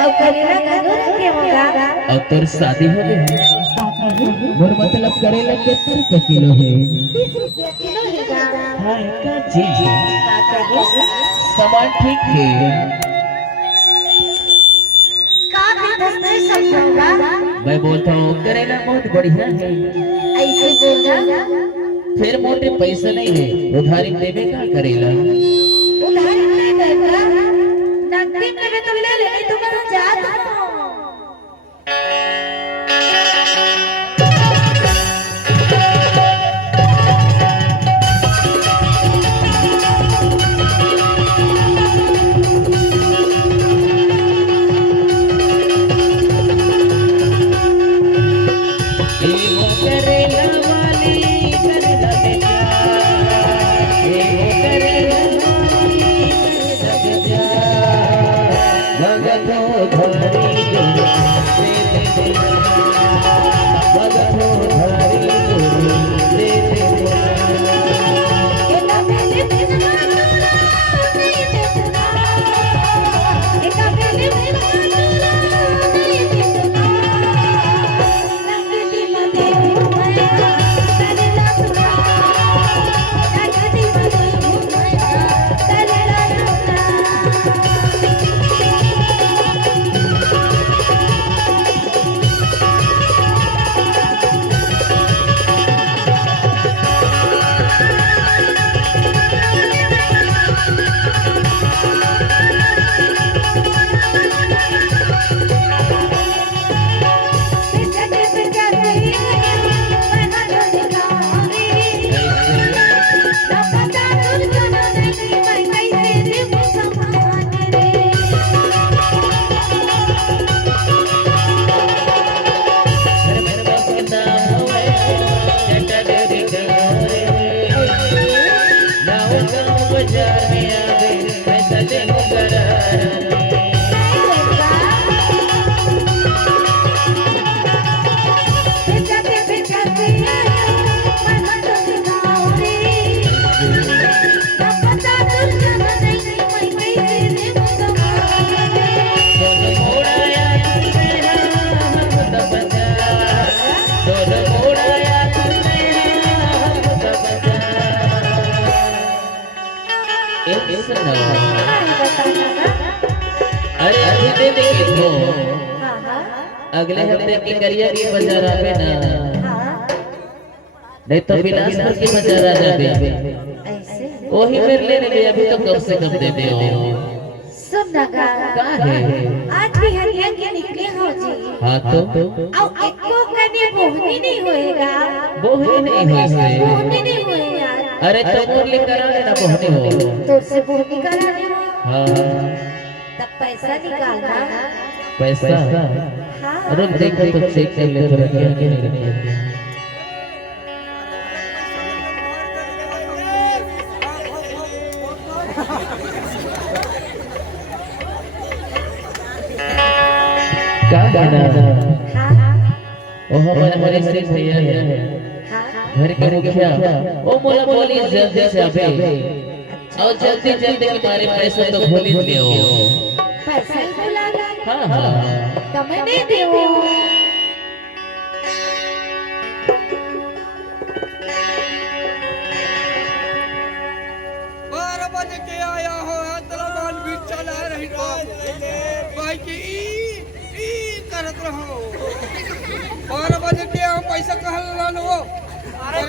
अब करेला कदू रखे होगा। अब तोर शादी हो गई मोर मतलब करेला कितने रुपए किलो है? 30 रुपया किलो है। हाँ का जी जी सामान ठीक है। काफी दस्ते समझाऊंगा। मैं बोलता हूँ करेला बहुत बढ़िया है। ऐसे बोलना। फिर मोटे पैसे नहीं है उधारी देवे का करेला? उधारी नहीं देगा। नकदी में तो ले ले नहीं तो मैं जाता हूँ। अरे अभी दे देंगे तो अगले हफ्ते की करिया की बाजार आवे ना। नहीं तो बिलासपुर की बाजार आ जाते वही मेरे ले ले अभी तो कम से कम दे दे। सुन लगा का है आज भी हरिया के निकले हो जी। हाँ तो और एको कने बोहनी नहीं होएगा। बोहनी नहीं हुई से बोहनी नहीं होए यार। अरे तो मोर ले करा लेना बोहनी हो तो से बोहनी करा ले। हाँ तब पैसा निकालना। पैसा हाँ रुक देखो तो चेक कर ले थोड़ा क्या क्या नहीं। क्या गाना ओह हमारे श्री भैया है घर के मुखिया ओ मोला बोली जल्दी से अबे और जल्दी जल्दी हमारे पैसे तो भूल ही लियो। पैसा बोला हाँ हाँ तमे नहीं देवो। बज के आया हो तलवान भी चला रही हो भाई की ई करत रहो 12 बजे के हम पैसा कहल लान वो अरे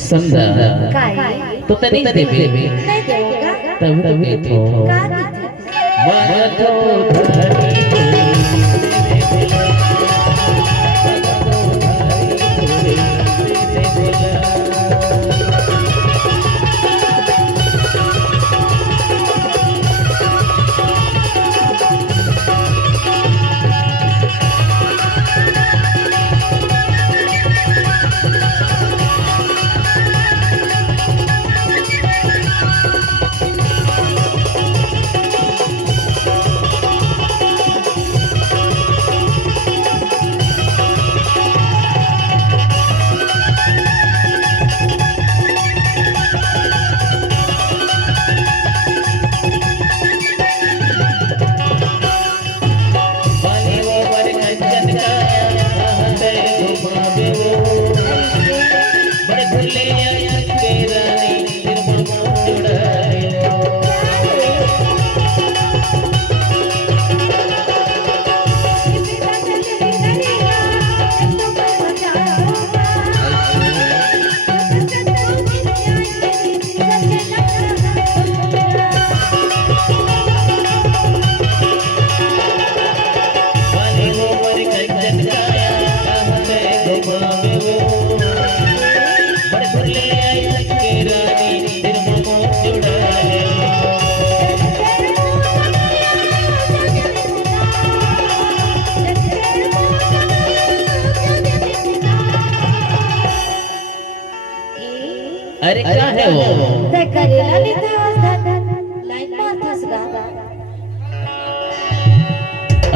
समझा तो तनी से भी नहीं देगा तब तक तो का दीजिए। अरे क्या है वो? ते करेला लिखा लाइन मारथस गा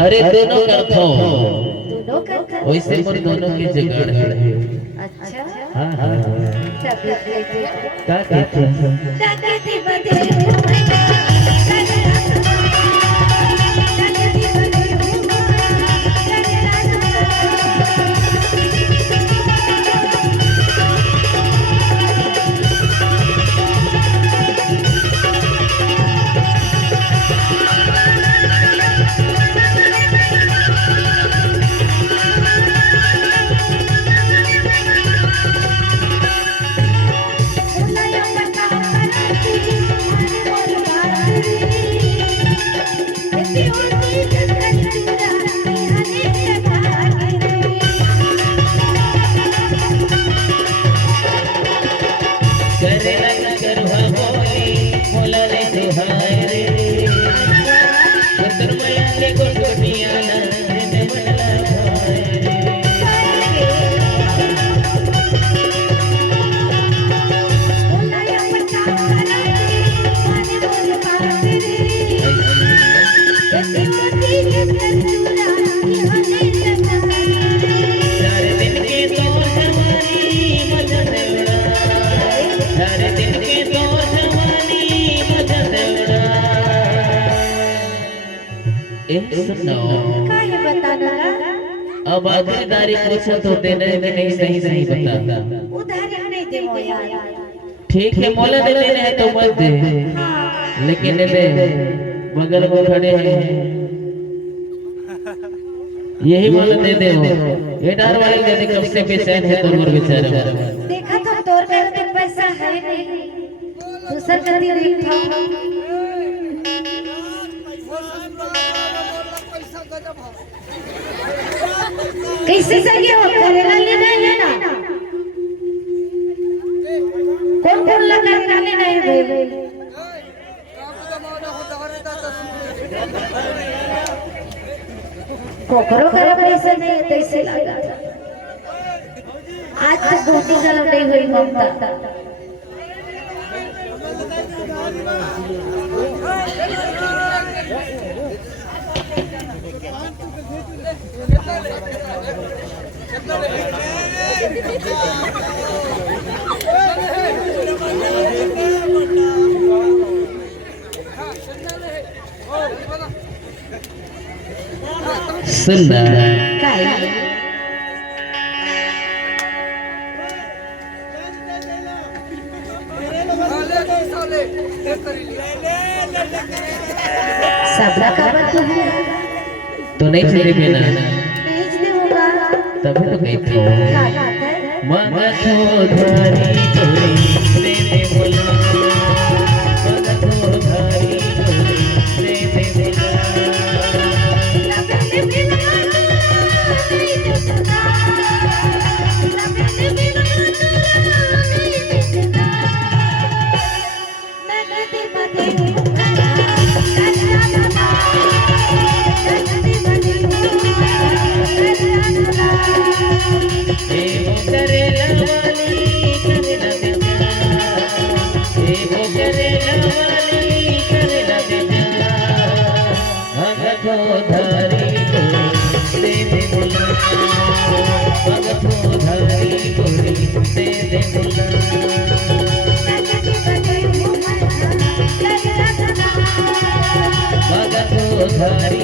अरे दोनों करता हूँ दोनों कर वैसे मोर दोनों की जुगाड़ है। अच्छा हाँ हाँ तब लेते क्या कहते हैं? दादी बदे सुनो काहे बताना अब आखिरदारी पूछो तो देने नहीं सही नहीं बता। उधारी नहीं देवो यार ठीक है मोला दे देने हैं तो मत दे लेकिन दे बगल में खड़े हैं यही मोला दे दे ये डार वाले जने कब से बेचैन है तोर बेचारा देखा तो तोर में तो पैसा है नहीं दूसर कदी नहीं था पैसा गजब है कैसे सही हो करेला लेना है ना कौन कौन लगा लेना है भाई कोकरो का पैसा नहीं है कैसे लगा आज तक गोटी गलत नहीं हुई ममता सुनना काय सबला का बात है तो नहीं चले बिना भेज दे होगा तभी तो कहती हूँ क्या बात है मन तो धारी तोरी दे दे बोला मन तो धारी तोरी दे दे बोला लबे बिना नहीं देता लबे बिना नहीं देता नगदी बदे धरी